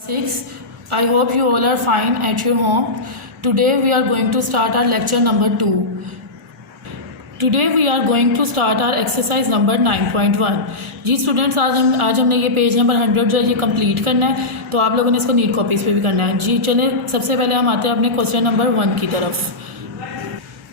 6. I hope you all are fine at your home. Today we are going to start our lecture number 2. Today we are going to start our exercise number 9.1. जी students आज हमने ये page number 100 जो है ये complete करना है, तो आप लोगों ने इसको नीट कॉपीज़ पे भी करना है। जी चले सबसे पहले हम आते हैं अपने क्वेश्चन नंबर 1 की तरफ।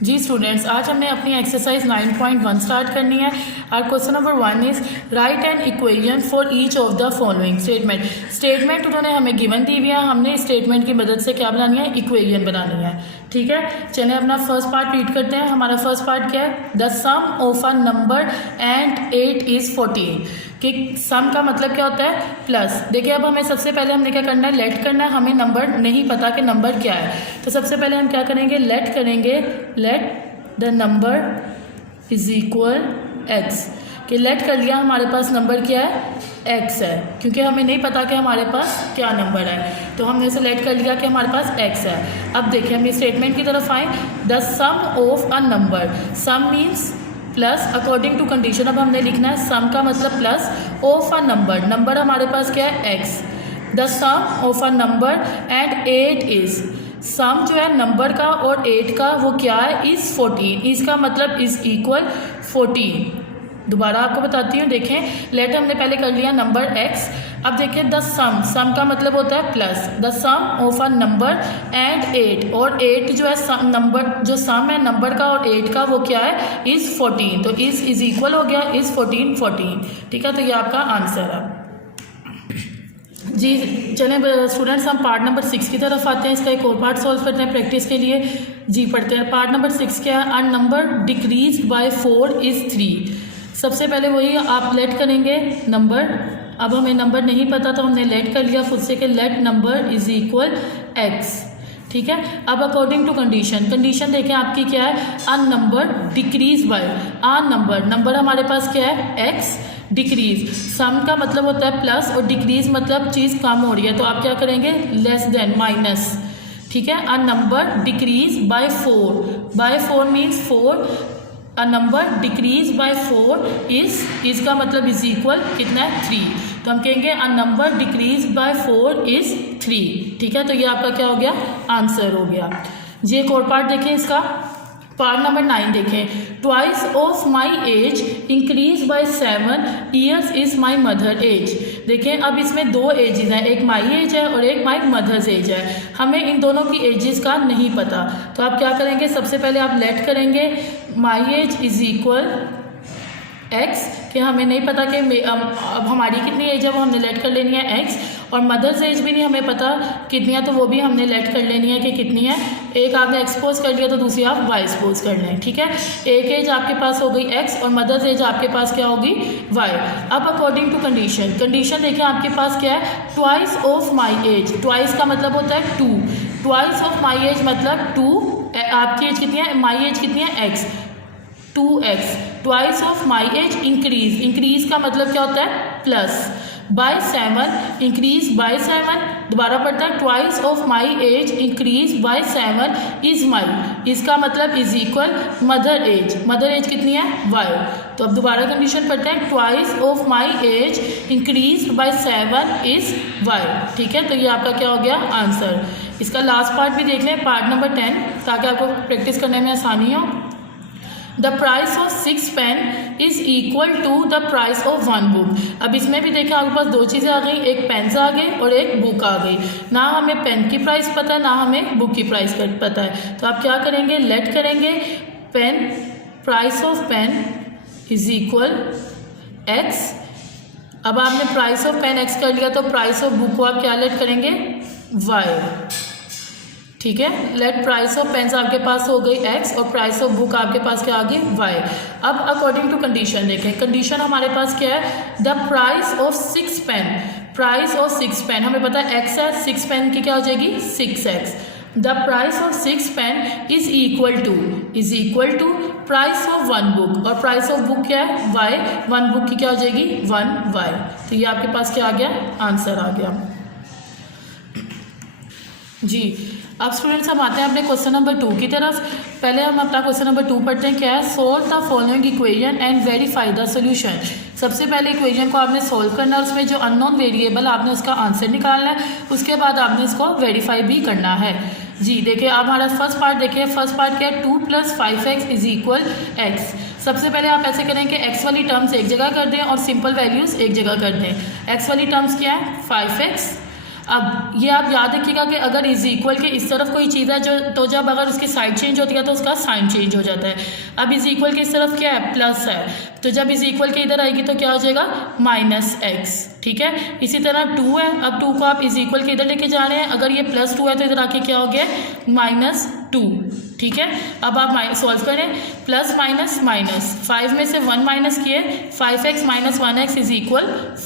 जी स्टूडेंट्स, आज हमने अपनी एक्सरसाइज 9.1 स्टार्ट करनी है। और question number 1 is right an equation for each of the following statement उन्होंने हमें गिवन दी हुई है, हमने स्टेटमेंट की मदद से क्या बनानी है, इक्वेशन बनानी है। ठीक है, चलिए अपना फर्स्ट पार्ट रीड करते हैं। हमारा फर्स्ट पार्ट क्या है, the sum of a number and 8 is 14। कि सम का मतलब क्या होता है, प्लस। देखिए अब हमें सबसे पहले हमने क्या करना है, लेट करना है। हमें नंबर नहीं पता कि नंबर क्या है, तो सबसे पहले हम क्या करेंगे, लेट करेंगे। Let the number is equal x. कि लेट कर लिया, हमारे पास नंबर क्या है, एक्स है, क्योंकि हमें नहीं पता कि हमारे पास क्या नंबर है, तो हमने इसे लेट कर लिया कि हमारे पास एक्स है। अब देखिए हम ये स्टेटमेंट की तरफ आए। The sum of a number, sum means plus according to condition. अब हमने लिखना है सम का मतलब plus, of a number, number हमारे पास क्या है, X. The sum of a number and 8 is, sum जो है नंबर का और 8 का वो क्या है, इज़ 14। इसका मतलब इज़ इक्वल 14। दोबारा आपको बताती हूँ, देखें लेट हमने पहले कर लिया नंबर एक्स। अब देखिए द सम का मतलब होता है plus, the sum of a number and 8, और 8 जो है सम नंबर, जो सम है नंबर का और 8 का वो क्या है, इज़ 14। तो इज़ इक्वल हो गया इज़ 14। ठीक है, तो ये आपका आंसर है। जी चलें स्टूडेंट्स, हम पार्ट नंबर 6 की तरफ आते हैं। इसका एक और पार्ट सॉल्व करते हैं प्रैक्टिस के लिए। जी पढ़ते हैं पार्ट नंबर 6 क्या है, a number decrease by 4 is 3। सबसे पहले वही आप लेट करेंगे नंबर। अब हमें नंबर नहीं पता तो हमने लेट कर लिया खुद से कि let number is equal x. ठीक है, अब अकॉर्डिंग टू कंडीशन देखें आपकी क्या है, a number decrease bye, a number हमारे पास क्या है, एक्स। डिक्रीज, सम का मतलब होता है प्लस और डिक्रीज मतलब चीज़ कम हो रही है, तो आप क्या करेंगे, लेस देन, माइनस। ठीक है, a number decrease by 4 means 4। A number decrease by 4 is का मतलब इज इक्वल कितना है, 3। तो हम कहेंगे अ नंबर डिक्रीज बाय 4 इज़ 3। ठीक है, तो ये आपका क्या हो गया, आंसर हो गया। जी एक और पार्ट देखें इसका, पार्ट नंबर 9 देखें। Twice of my age increase by 7 years is my mother age. देखें अब इसमें 2 एजेस हैं, एक माई एज है और एक माई मदर्स एज है। हमें इन दोनों की एजेस का नहीं पता, तो आप क्या करेंगे, सबसे पहले आप लेट करेंगे my age is equal x, कि हमें नहीं पता कि अब हमारी कितनी एज है, वो हमने लेट कर लेनी है एक्स। और मदर्स एज भी नहीं हमें पता कितनी है, तो वो भी हमने लेट कर लेनी है कि कितनी है। एक आपने एक्सपोज कर लिया तो दूसरी आप वाई सपोज कर लें। ठीक है, एक एज आपके पास हो गई एक्स और मदर्स एज आपके पास क्या होगी, वाई। अब अकॉर्डिंग टू कंडीशन देखिए आपके पास क्या है, twice of my as. Twice का मतलब होता है 2, ट्वाइस ऑफ माई एज मतलब 2। आपकी एज कितनी है, माई एज कितनी है, x, 2x। Twice of my age increase का मतलब क्या होता है, प्लस। Bye 7, increase by 7। दोबारा पढ़ता है, twice of my age increase by 7 is my, इसका मतलब इज इक्वल मदर एज कितनी है, वाई। तो अब दोबारा कंडीशन पढ़ते हैं, twice of my age increase by 7 is Y. ठीक है, तो ये आपका क्या हो गया, आंसर। इसका लास्ट पार्ट भी देख लें, पार्ट नंबर 10, ताकि आपको प्रैक्टिस करने में आसानी हो। The price of 6 pen is equal to the price of 1 book. अब इसमें भी देखिए आपके पास 2 चीज़ें आ गई, एक पेन्स आ गई और एक बुक आ गई। ना हमें पेन की प्राइस पता है, ना हमें बुक की प्राइस पता है, तो आप क्या करेंगे, लेट करेंगे pen, price of pen is equal X. अब आपने प्राइस ऑफ पेन एक्स कर लिया, तो प्राइस ऑफ बुक को आप क्या लेट करेंगे, वाई। ठीक है, लेट प्राइस ऑफ पेन्स आपके पास हो गई एक्स और प्राइस ऑफ बुक आपके पास क्या आ गई, वाई। अब अकॉर्डिंग टू कंडीशन देखें, कंडीशन हमारे पास क्या है, the price of 6 pen, price of 6 pen हमें पता है एक्स है, 6 पेन की क्या हो जाएगी, 6x। The price of 6 pen is equal to price of 1 book, और प्राइस ऑफ बुक क्या है, वाई। 1 बुक की क्या हो जाएगी, 1 वाई। तो ये आपके पास क्या आ गया, आंसर आ गया। जी अब स्टूडेंट्स हम आते हैं अपने क्वेश्चन नंबर 2 की तरफ। पहले हम अपना क्वेश्चन नंबर 2 पढ़ते हैं, क्या है, solve the following equation and verify the solution. सबसे पहले इक्वेशन को आपने सोल्व करना है, उसमें जो अननोन वेरिएबल आपने उसका आंसर निकालना है, उसके बाद आपने इसको वेरीफाई भी करना है। जी देखिए, अब हमारा फर्स्ट पार्ट देखिए, फर्स्ट पार्ट क्या है, 2 + 5x = x। सबसे पहले आप ऐसे करें कि x वाली टर्म्स एक जगह कर दें और सिंपल वैल्यूज़ एक जगह कर दें। x वाली टर्म्स क्या है, 5x। अब ये आप याद रखिएगा कि अगर इज इक्वल के इस तरफ कोई चीज़ है जो, तो जब अगर उसकी साइड चेंज होती है तो उसका साइन चेंज हो जाता है। अब इज इक्वल के इस तरफ क्या है, प्लस है, तो जब इज इक्वल के इधर आएगी तो क्या हो जाएगा, -x। ठीक है, इसी तरह 2 है, अब 2 को आप इज इक्वल के इधर लेके जा रहे हैं, अगर ये +2 है तो इधर आके क्या हो गया, -2। ठीक है, अब आप सॉल्व करें, प्लस माइनस माइनस, 5 में से 1 माइनस किए, 5x - 1x =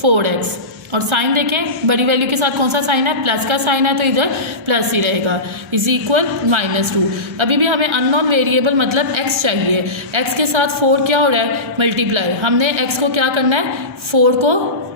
4x। और साइन देखें, बड़ी वैल्यू के साथ कौन सा साइन है, प्लस का साइन है, तो इधर प्लस ही रहेगा, = -2। अभी भी हमें अननोन वेरिएबल मतलब x चाहिए। x के साथ 4 क्या हो रहा है, मल्टीप्लाई। हमने x को क्या करना है, 4 को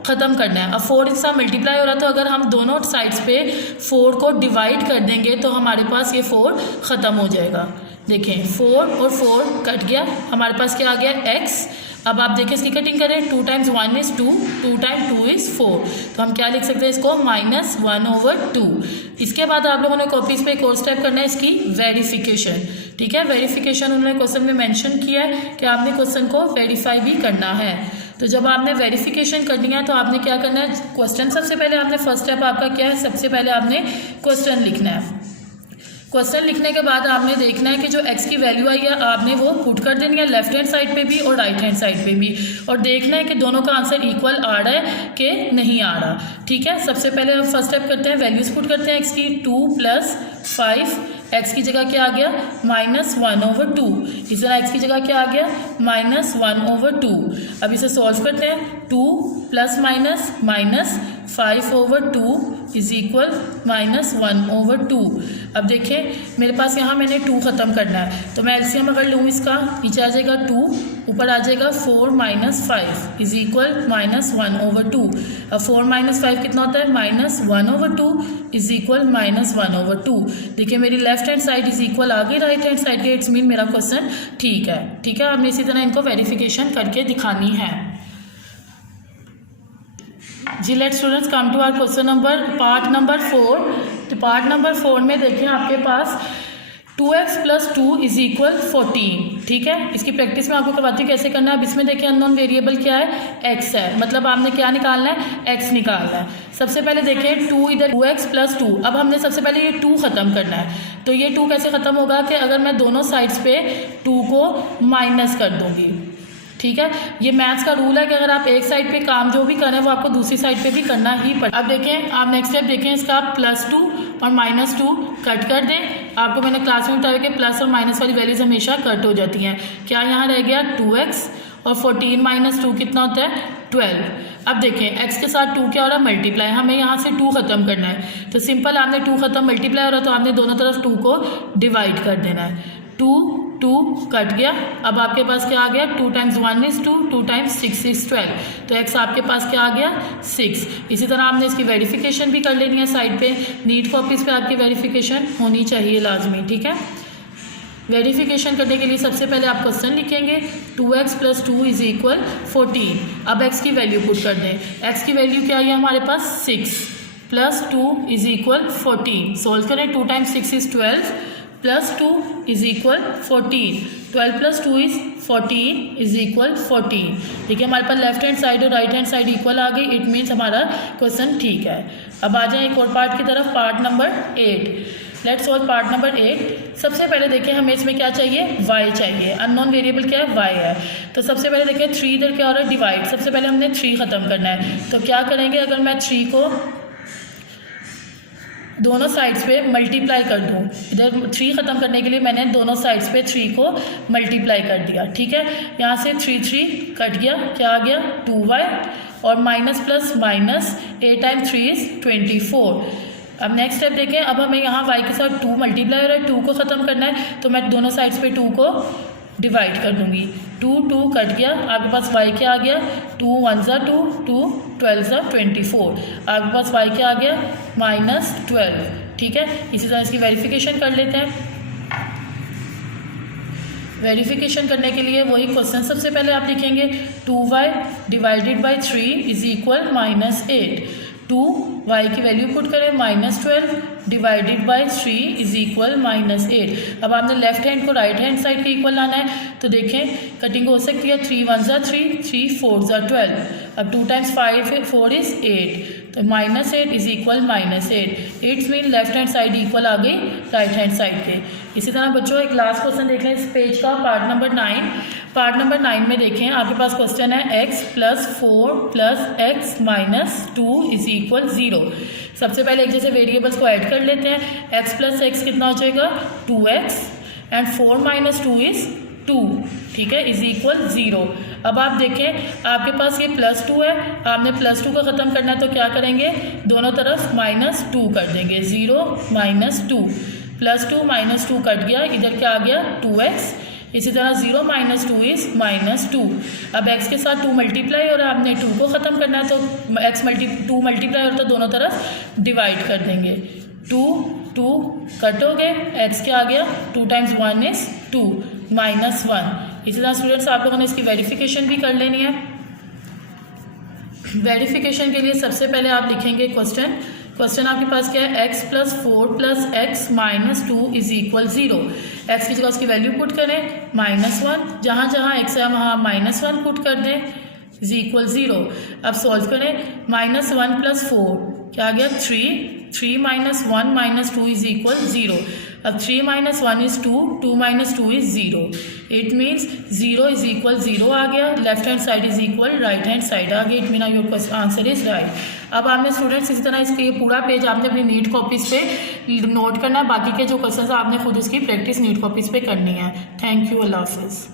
ख़त्म करना है। अब 4 के साथ मल्टीप्लाई हो रहा है, तो अगर हम दोनों साइड्स पे 4 को डिवाइड कर देंगे तो हमारे पास ये 4 ख़त्म हो जाएगा। देखें, 4 और 4 कट गया, हमारे पास क्या आ गया, x। अब आप देखें इसकी कटिंग करें, 2 × 1 = 2, 2 × 2 = 4। तो हम क्या लिख सकते हैं इसको, -1/2। इसके बाद आप लोगों ने कॉपीज़ पे एक और स्टेप करना है, इसकी वेरिफिकेशन। ठीक है, वेरिफिकेशन उन्होंने क्वेश्चन में मेंशन किया है कि आपने क्वेश्चन को वेरीफाई भी करना है। तो जब आपने वेरिफिकेशन करनी है तो आपने क्या करना है, क्वेश्चन सबसे पहले आपने फर्स्ट स्टेप आपका क्या है, सबसे पहले आपने क्वेश्चन लिखना है। क्वेश्चन लिखने के बाद आपने देखना है कि जो x की वैल्यू आई है आपने वो पुट कर देनी है लेफ्ट हैंड साइड पे भी और राइट हैंड साइड पे भी, और देखना है कि दोनों का आंसर इक्वल आ रहा है कि नहीं आ रहा। ठीक है, सबसे पहले हम फर्स्ट स्टेप करते हैं, वैल्यूज पुट करते हैं x की। 2 + 5, x की जगह क्या आ गया, -1/2। इस तरह x की जगह क्या आ गया, -1/2। अब इसे सॉल्व करते हैं, 2 + -5/2 = -1/2। अब देखिए मेरे पास यहाँ मैंने 2 ख़त्म करना है, तो मैं एलसीएम अगर लूँ इसका, नीचे आ जाएगा 2, ऊपर आ जाएगा 4 - 5 = -1/2। अब 4 - 5 कितना होता है, -1/2 = -1/2। देखिए मेरी left hand side is equal आ गई राइट हैंड साइड के, इट्स मीन मेरा क्वेश्चन ठीक है। ठीक है, हमने इसी तरह इनको वेरिफिकेशन करके दिखानी है। जी let's students come to our question number part number 4। तो पार्ट नंबर 4 में देखिए आपके पास 2x + 2 = 14। ठीक है, इसकी प्रैक्टिस में आपको करवाती हूँ कैसे करना है। अब इसमें देखिए अननोन वेरिएबल क्या है, x है, मतलब आपने क्या निकालना है, x निकालना है। सबसे पहले देखें 2 इधर, 2x + 2। अब हमने सबसे पहले ये 2 ख़त्म करना है, तो ये 2 कैसे ख़त्म होगा कि अगर मैं दोनों साइड्स पे 2 को माइनस कर दूँगी। ठीक है, ये मैथ्स का रूल है कि अगर आप एक साइड पे काम जो भी करें वो आपको दूसरी साइड पे भी करना ही पड़ेगा। अब देखें, आप नेक्स्ट स्टेप देखें, इसका +2 और -2 कट कर दें। आपको मैंने क्लास में बताया कि प्लस और माइनस वाली वैल्यूज हमेशा कट हो जाती हैं। क्या यहाँ रह गया, 2x, और 14 - 2 कितना होता है, 12। अब देखें x के साथ 2 क्या हो रहा है, मल्टीप्लाई। हमें यहाँ से 2 ख़त्म करना है, तो सिंपल आपने 2 ख़त्म, मल्टीप्लाई हो रहा है तो आपने दोनों तरफ 2 को डिवाइड कर देना है। 2 कट गया, अब आपके पास क्या आ गया, 2 × 1 = 2, 2 × 6 = 12। तो x आपके पास क्या आ गया, 6। इसी तरह आपने इसकी वेरिफिकेशन भी कर लेनी है साइड पे। नीट कॉपीज़ पे आपकी वेरिफिकेशन होनी चाहिए लाजमी। ठीक है, वेरिफिकेशन करने के लिए सबसे पहले आप क्वेश्चन लिखेंगे, 2x + 2 = 14। अब x की वैल्यू पुट कर दें, x की वैल्यू क्या है हमारे पास, 6 + 2 = 14। सॉल्व करें, 2 × 6 = 12 + 2 = 14। 12 + 2 = 14 = 14। देखिए हमारे पास लेफ्ट हैंड साइड और राइट हैंड साइड इक्वल आ गई, इट मीन्स हमारा क्वेश्चन ठीक है। अब आ जाए एक और पार्ट की तरफ, part number 8। Let's solve part number 8। सबसे पहले देखिए हमें इसमें क्या चाहिए, y चाहिए। अननोन वेरिएबल क्या है, y है। तो सबसे पहले देखिए 3 इधर क्या हो रहा है, डिवाइड। सबसे पहले हमने 3 ख़त्म करना है, तो क्या करेंगे, अगर मैं 3 को दोनों साइड्स पे मल्टीप्लाई कर दूँ, इधर 3 ख़त्म करने के लिए मैंने दोनों साइड्स पे 3 को मल्टीप्लाई कर दिया। ठीक है, यहाँ से 3 कट गया, क्या आ गया, 2y, और माइनस प्लस माइनस 8 × 3 = 24। अब नेक्स्ट स्टेप देखें, अब हमें यहाँ y के साथ 2 मल्टीप्लाई हो रहा है, 2 को ख़त्म करना है, तो मैं दोनों साइड्स पे 2 को डिवाइड कर दूँगी। 2 कट गया, आपके पास y क्या आ गया, 2 × 1 = 2, 2 × 12 = 24। आपके पास y क्या आ गया, -12। ठीक है, इसी तरह इसकी वेरिफिकेशन कर लेते हैं। वेरिफिकेशन करने के लिए वही क्वेश्चन सबसे पहले आप लिखेंगे 2y divided by 3 is equal -8। 2y की वैल्यू पुट करें -12 डिवाइडेड बाई 3 इज इक्वल -8। अब आपने लेफ्ट हैंड को राइट हैंड साइड के इक्वल लाना है, तो देखें कटिंग हो सकती है 3 1 ज़ा 3, 3 4 ज़ा 12। अब 2 टाइम्स 5 4 इज़ 8, तो -8 is equal -8। It's mean left hand side equal आ गई राइट हैंड साइड के। इसी तरह बच्चों एक लास्ट क्वेश्चन देख लें इस पेज का, पार्ट नंबर 9। पार्ट नंबर 9 में देखें आपके पास क्वेश्चन है x + 4 + x - 2 इज इक्वल 0। सबसे पहले एक जैसे वेरिएबल्स को ऐड कर लेते हैं। x + x कितना हो जाएगा 2x एंड 4 - 2 इज़ 2, ठीक है, इज इक्वल 0। अब आप देखें आपके पास ये +2 है, आपने +2 का ख़त्म करना है तो क्या करेंगे, दोनों तरफ -2 कर देंगे। 0 - 2, +2 - 2 कट गया, इधर क्या आ गया 2x। इसी तरह 0 - 2 इज़ -2। अब x के साथ 2 मल्टीप्लाई और आपने 2 को ख़त्म करना है तो x 2 मल्टीप्लाई और तो दोनों तरफ डिवाइड कर देंगे। 2 2 कट हो गए, x क्या आ गया 2 टाइम्स 1 इज़ 2 -1। इसी तरह स्टूडेंट्स आप लोगों ने इसकी वेरिफिकेशन भी कर लेनी है। वेरिफिकेशन के लिए सबसे पहले आप लिखेंगे क्वेश्चन आपके पास क्या है, x + 4 + x - 2 is equal 0। x की जगह उसकी वैल्यू पुट करें -1, जहाँ जहाँ x है वहाँ -1 पुट कर दें, इज इक्वल 0। अब सॉल्व करें, -1 + 4 क्या आ गया 3 -1 - 2 इज इक्वल 0। अब 3 - 1 is 2, 2 - 2 is 0। It means 0 is equal 0 आ गया, left hand side is equal right hand side आ गई। It mean your answer is right. अब आपने स्टूडेंट्स इसी तरह इसके पूरा पेज आपने अपनी नीट कॉपीज़ पे नोट करना है, बाकी के जो क्वेश्चन आपने खुद इसकी प्रैक्टिस नीट कॉपीज़ पे करनी है। थैंक यू, अल्लाह हाफिज़।